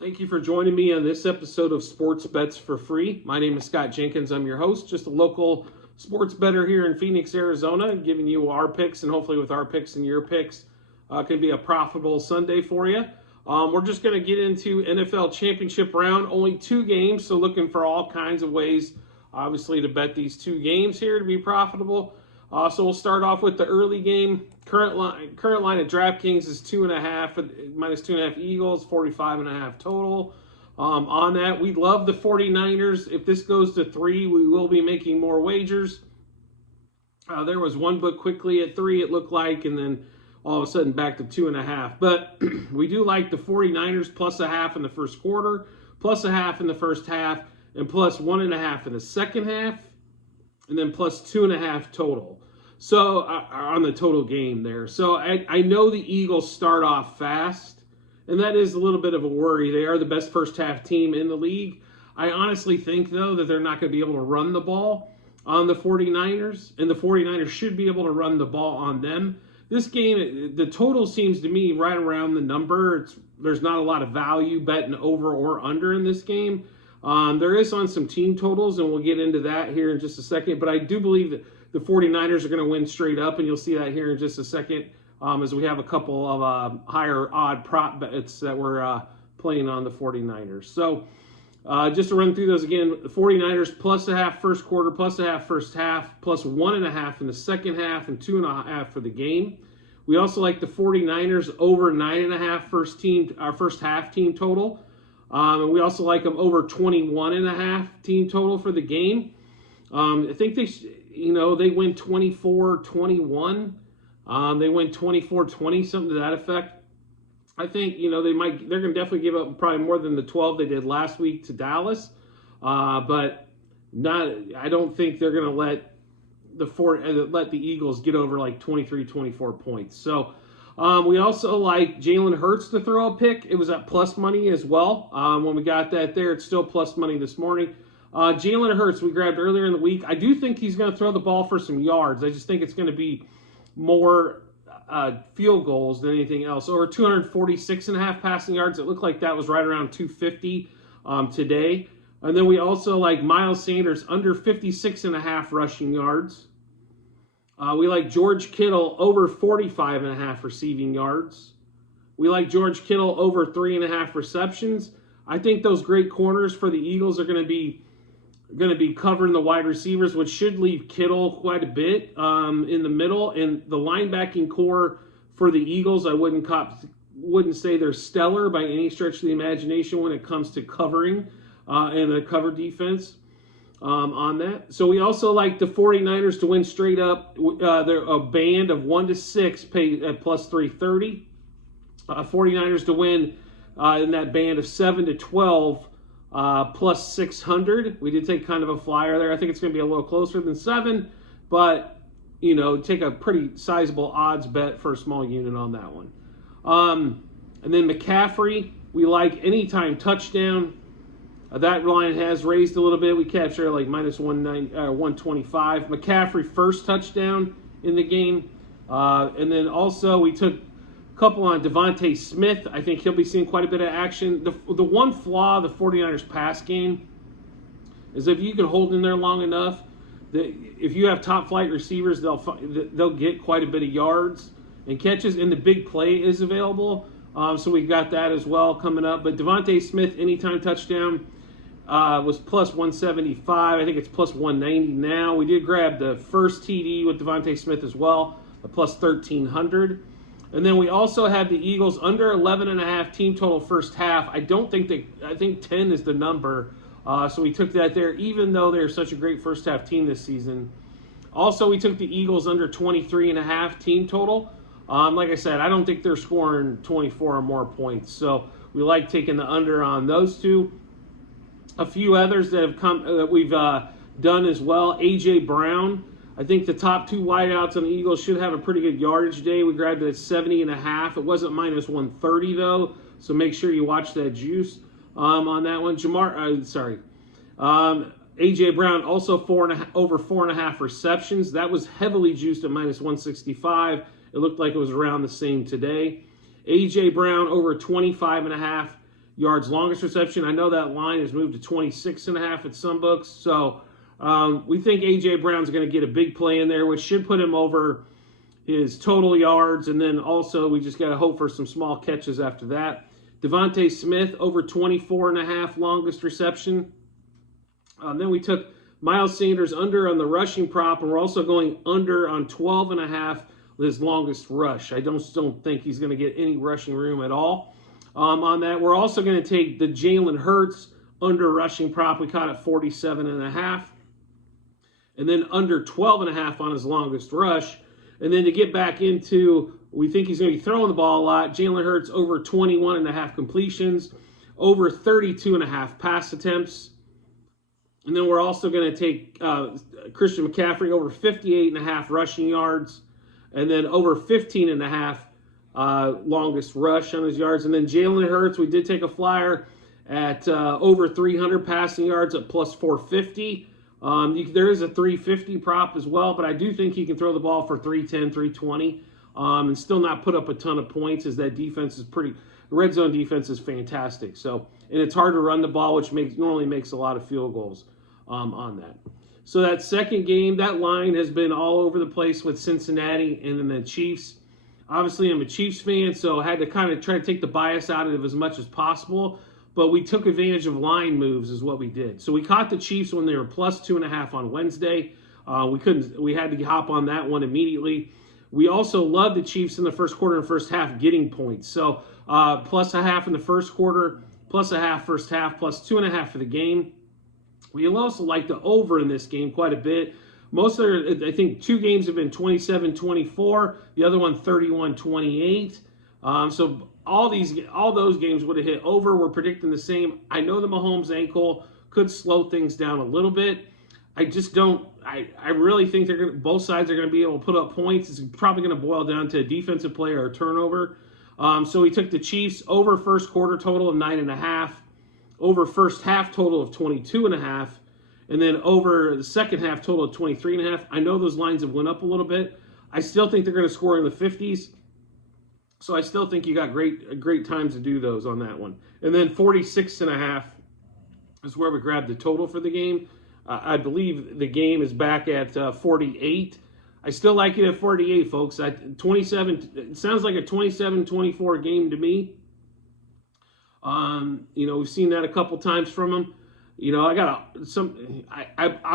Thank you for joining me on this episode of Sports Bets for Free. My name is Scott Jenkins. I'm your host, just a local sports bettor here in Phoenix, Arizona, giving you our picks, and hopefully with our picks and your picks, can be a profitable Sunday for you. We're just going to get into NFL championship round, only 2 games, so looking for all kinds of ways, obviously, to bet these 2 games here to be profitable. So we'll start off with the early game. Current line at DraftKings is 2.5, minus 2.5 Eagles, 45.5 total. On that, we love the 49ers. If this goes to 3, we will be making more wagers. There was one book quickly at 3, it looked like, and then all of a sudden back to 2.5. But we do like the 49ers plus a half in the first quarter, plus a half in the first half, and plus 1.5 in the second half, and then plus 2.5 total. So on the total game there. So I know the Eagles start off fast, and that is a little bit of a worry. They are the best first half team in the league. I honestly think, though, that they're not going to be able to run the ball on the 49ers, and the 49ers should be able to run the ball on them. This game, the total seems to me right around the number. There's not a lot of value betting over or under in this game. There is on some team totals, and we'll get into that here in just a second. But I do believe that the 49ers are going to win straight up, and you'll see that here in just a second as we have a couple of higher odd prop bets that we're playing on the 49ers. So just to run through those again, the 49ers plus a half first quarter, plus a half first half, plus 1.5 in the second half, and 2.5 for the game. We also like the 49ers over 9.5 first half team total. And we also like them over 21.5 team total for the game. I think they win 24-21. They win 24-20, something to that effect. I think, they're going to definitely give up probably more than the 12 they did last week to Dallas. But I don't think they're going to let the Eagles get over like 23-24 points. So we also like Jalen Hurts to throw a pick. It was at plus money as well. When we got that there, it's still plus money this morning. Jalen Hurts, we grabbed earlier in the week. I do think he's going to throw the ball for some yards. I just think it's going to be more field goals than anything else. Over 246.5 passing yards. It looked like that was right around 250 today. And then we also like Miles Sanders under 56.5 rushing yards. We like George Kittle over 45.5 receiving yards. We like George Kittle over 3.5 receptions. I think those great corners for the Eagles are going to be covering the wide receivers, which should leave Kittle quite a bit in the middle. And the linebacking core for the Eagles, I wouldn't say they're stellar by any stretch of the imagination when it comes to covering and the cover defense. On that. So we also like the 49ers to win straight up. They're a band of 1-6 paid at plus 330. 49ers to win in that band of 7-12 plus 600. We did take kind of a flyer there. I think it's going to be a little closer than 7, but take a pretty sizable odds bet for a small unit on that one. And then McCaffrey, we like anytime touchdown. That line has raised a little bit. We capture like minus 125. McCaffrey first touchdown in the game. And then also we took a couple on Devontae Smith. I think he'll be seeing quite a bit of action. The one flaw of the 49ers pass game is if you can hold in there long enough, if you have top flight receivers, they'll get quite a bit of yards and catches, and the big play is available. So we've got that as well coming up. But Devontae Smith, anytime touchdown, was plus 175. I think it's plus 190 now. We did grab the first TD with Devontae Smith as well, a plus 1,300. And then we also have the Eagles under 11.5 team total first half. I think 10 is the number. So we took that there, even though they're such a great first half team this season. Also, we took the Eagles under 23.5 team total. Like I said, I don't think they're scoring 24 or more points. So we like taking the under on those two. A few others that have come that we've done as well. A.J. Brown. I think the top 2 wideouts on the Eagles should have a pretty good yardage day. We grabbed it at 70.5. It wasn't minus 130 though, so make sure you watch that juice on that one. A.J. Brown also over 4.5 receptions. That was heavily juiced at minus 165. It looked like it was around the same today. A.J. Brown over 25.5 yards longest reception. I know that line has moved to 26.5 at some books. So we think A.J. Brown's going to get a big play in there, which should put him over his total yards. And then also we just got to hope for some small catches after that. Devontae Smith over 24.5 longest reception. Then we took Miles Sanders under on the rushing prop, and we're also going under on 12.5 with his longest rush. I don't think he's going to get any rushing room at all. On that, we're also going to take the Jalen Hurts under rushing prop. We caught at 47.5. And then under 12.5 on his longest rush. And then to get back into, we think he's going to be throwing the ball a lot. Jalen Hurts over 21.5 completions, over 32.5 pass attempts. And then we're also going to take Christian McCaffrey over 58.5 rushing yards, and then over 15.5 longest rush on his yards. And then Jalen Hurts, we did take a flyer at over 300 passing yards at plus 450. There is a 350 prop as well, but I do think he can throw the ball for 310, 320, and still not put up a ton of points, as that defense is the red zone defense is fantastic. So, and it's hard to run the ball, which normally makes a lot of field goals on that. So that second game, that line has been all over the place with Cincinnati and then the Chiefs. Obviously, I'm a Chiefs fan, so I had to kind of try to take the bias out of it as much as possible. But we took advantage of line moves is what we did. So we caught the Chiefs when they were plus 2.5 on Wednesday. We had to hop on that one immediately. We also loved the Chiefs in the first quarter and first half getting points. So plus a half in the first quarter, plus a half first half, plus 2.5 for the game. We also like the over in this game quite a bit. Most of I think 2 games have been 27-24. The other one 31-28. So all those games would have hit over. We're predicting the same. I know the Mahomes ankle could slow things down a little bit. I just don't. I really think both sides are going to be able to put up points. It's probably going to boil down to a defensive play or a turnover. So we took the Chiefs over first quarter total of 9.5, over first half total of 22.5, and then over the second half total of 23.5. I know those lines have went up a little bit. I still think they're going to score in the 50s. So I still think you got great times to do those on that one. And then 46.5 is where we grabbed the total for the game. I believe the game is back at 48. I still like it at 48, folks. 27. It sounds like a 27-24 game to me. We've seen that a couple times from them. I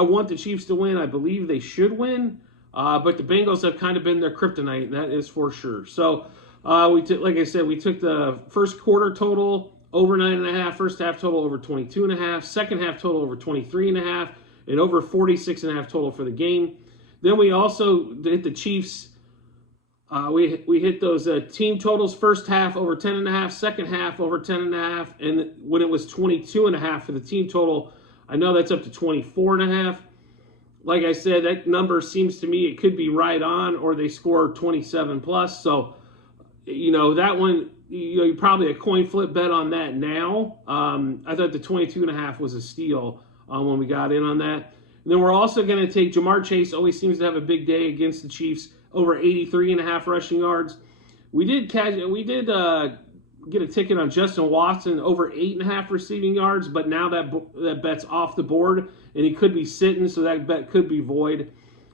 want the Chiefs to win. I believe they should win. But the Bengals have kind of been their kryptonite. That is for sure. So like I said, we took the first quarter total over 9.5, first half total over 22.5, second half total over 23.5, and over 46.5 total for the game. Then we also hit the Chiefs. We hit those team totals, first half over 10.5, second half over 10.5, and when it was 22.5 for the team total, I know that's up to 24.5. Like I said, that number seems to me it could be right on, or they score 27 plus. So, that one, probably a coin flip bet on that now. I thought the 22.5 was a steal when we got in on that. And then we're also going to take Jamar Chase. Always seems to have a big day against the Chiefs. Over 83.5 rushing yards. We did get a ticket on Justin Watson over 8.5 receiving yards, but now that bet's off the board and he could be sitting, so that bet could be void.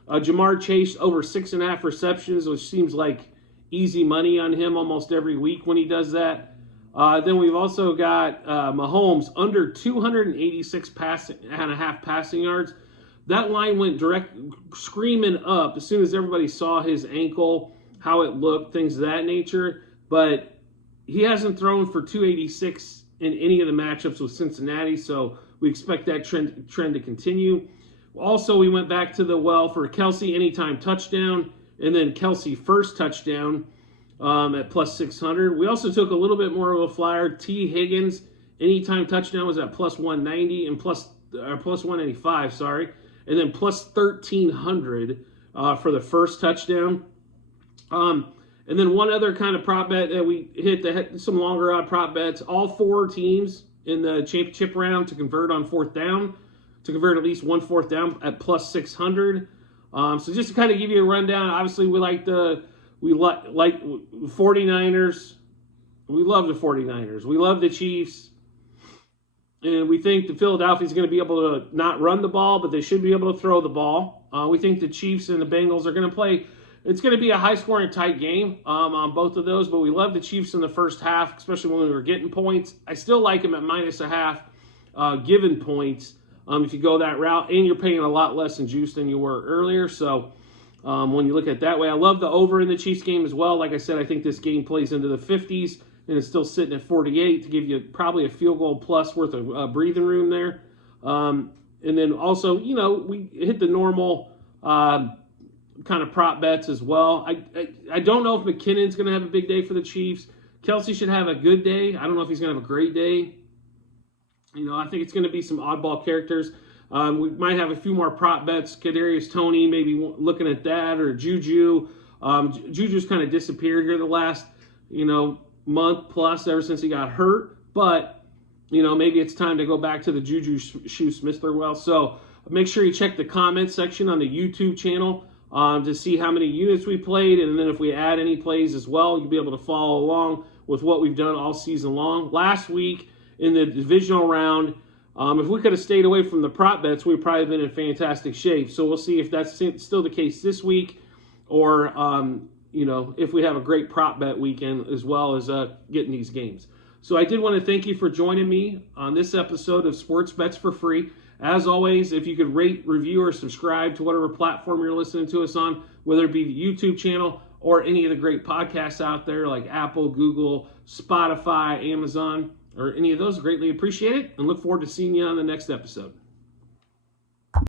Jamar Chase over 6.5 receptions, which seems like easy money on him almost every week when he does that. Then we've also got Mahomes under 286.5 passing yards. That line went screaming up as soon as everybody saw his ankle, how it looked, things of that nature. But he hasn't thrown for 286 in any of the matchups with Cincinnati, so we expect that trend to continue. Also, we went back to the well for Kelce anytime touchdown, and then Kelce first touchdown at plus 600. We also took a little bit more of a flyer. T. Higgins anytime touchdown was at plus 190 and plus 185, sorry. And then plus 1,300 for the first touchdown. And then one other kind of prop bet that we hit, some longer odd prop bets. All 4 teams in the championship round to convert on fourth down, to convert at least one fourth down at plus 600. So just to kind of give you a rundown, obviously we like 49ers. We love the 49ers. We love the Chiefs. And we think that Philadelphia is going to be able to not run the ball, but they should be able to throw the ball. We think the Chiefs and the Bengals are going to play. It's going to be a high-scoring, tight game on both of those, but we love the Chiefs in the first half, especially when we were getting points. I still like them at -0.5 given points if you go that route, and you're paying a lot less in juice than you were earlier. So when you look at it that way, I love the over in the Chiefs game as well. Like I said, I think this game plays into the 50s, and it's still sitting at 48 to give you probably a field goal plus worth of breathing room there. And then also, we hit the normal kind of prop bets as well. I don't know if McKinnon's going to have a big day for the Chiefs. Kelsey should have a good day. I don't know if he's going to have a great day. I think it's going to be some oddball characters. We might have a few more prop bets. Kadarius Toney, maybe looking at that, or Juju. Juju's kind of disappeared here the last, month plus ever since he got hurt. But, maybe it's time to go back to the Juju Smith-Schuster. So make sure you check the comment section on the YouTube channel to see how many units we played. And then if we add any plays as well, you'll be able to follow along with what we've done all season long. Last week in the divisional round, if we could have stayed away from the prop bets, we'd probably been in fantastic shape. So we'll see if that's still the case this week, or if we have a great prop bet weekend as well as getting these games. So I did want to thank you for joining me on this episode of Sports Bets for Free. As always, if you could rate, review, or subscribe to whatever platform you're listening to us on, whether it be the YouTube channel or any of the great podcasts out there like Apple, Google, Spotify, Amazon, or any of those, greatly appreciate it, and look forward to seeing you on the next episode.